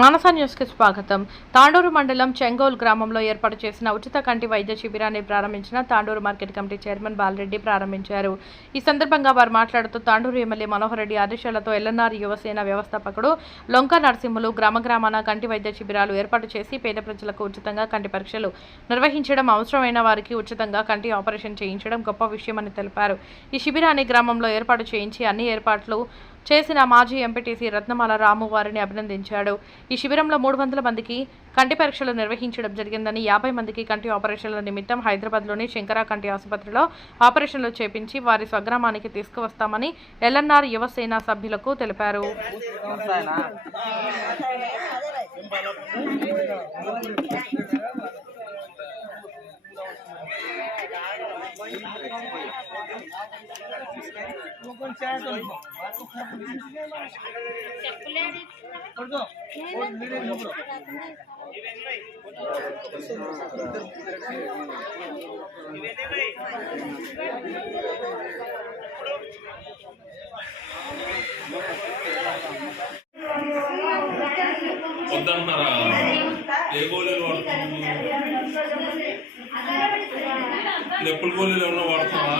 మానస న్యూస్కి స్వాగతం. తాండూరు మండలం చెంగోల్ గ్రామంలో ఏర్పాటు చేసిన ఉచిత కంటి వైద్య శిబిరాన్ని ప్రారంభించిన Tandur market committee chairman Balreddy ప్రారంభించారు. ఈ సందర్భంగా వారు మాట్లాడుతూ తాండూరు ఎమ్మెల్యే మనోహర్ రెడ్డి ఆదేశాలతో ఎల్ఎన్ఆర్ యువసేన వ్యవస్థాపకుడు లొంక నరసింహులు గ్రామ గ్రామాన కంటి వైద్య శిబిరాలు ఏర్పాటు చేసి పేద ప్రజలకు ఉచితంగా కంటి పరీక్షలు నిర్వహించడం అవసరమైన వారికి ఉచితంగా కంటి ఆపరేషన్ చేయించడం గొప్ప విషయమని తెలిపారు. ఈ శిబిరాన్ని గ్రామంలో ఏర్పాటు చేయించి అన్ని ఏర్పాట్లు చేసిన మాజీ ఎంపీటీసీ రత్నమాల రాము వారిని అభినందించాడు. ఈ శిబిరంలో మూడు వందల మందికి కంటి పరీక్షలు నిర్వహించడం జరిగిందని యాభై మందికి కంటి ఆపరేషన్ల నిమిత్తం హైదరాబాద్లోని శంకరా కంటి ఆసుపత్రిలో ఆపరేషన్లు చేపించి వారి స్వగ్రామానికి తీసుకువస్తామని ఎల్ఎన్ఆర్ యువసేన సభ్యులకు తెలిపారు. వద్దంటారా ఏ గోళీలు వాడుతున్నావు? నొప్పుల గోళీలు ఏమన్నా వాడుతున్నావా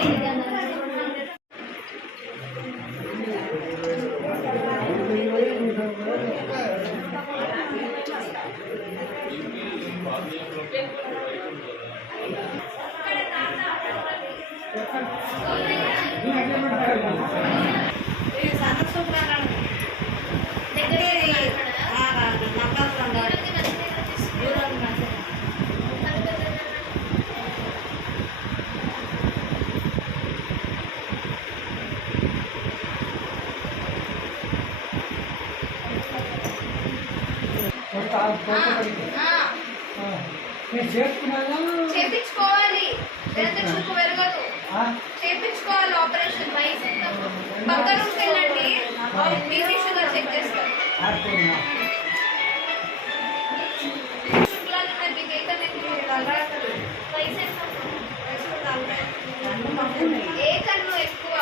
చేపించుకోవాలి. లేదంటే చూపు పెరగదు చేపించుకోవాలి ఆపరేషన్ పక్క రూమ్కి వెళ్ళండి బీపీ షుగర్ చెక్ చేస్తారు. ఏ కన్ను ఎక్కువ?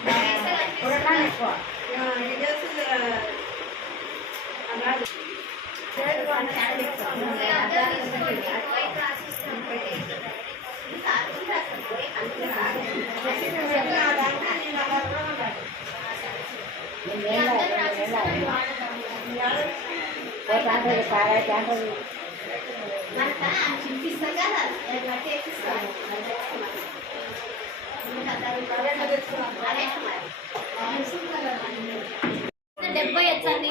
వయసు ఎక్కువ వయసు డెబ్బై వచ్చింది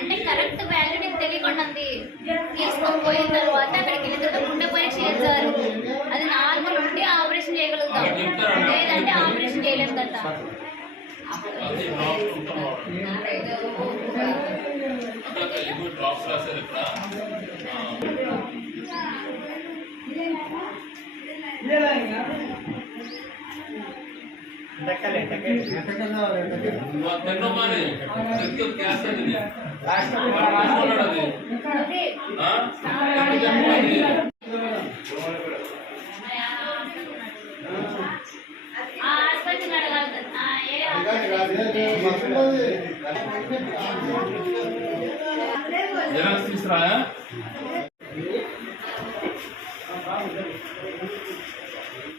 అంటే కరెక్ట్ వాల్యూ నీకు తెలియకుండా తీసుకొని పోయిన తర్వాత అక్కడికి వెళ్ళిన తర్వాత గుండె పరీక్ష చేస్తారు అది నార్మల్ ఉంటే ఆపరేషన్ చేయగలుగుతాం. లేదంటే ఆపరేషన్ చేయలేము కదా. అది డ్రాప్స్ రాశారు ఇక్కడ తిన్నో తీసుకురా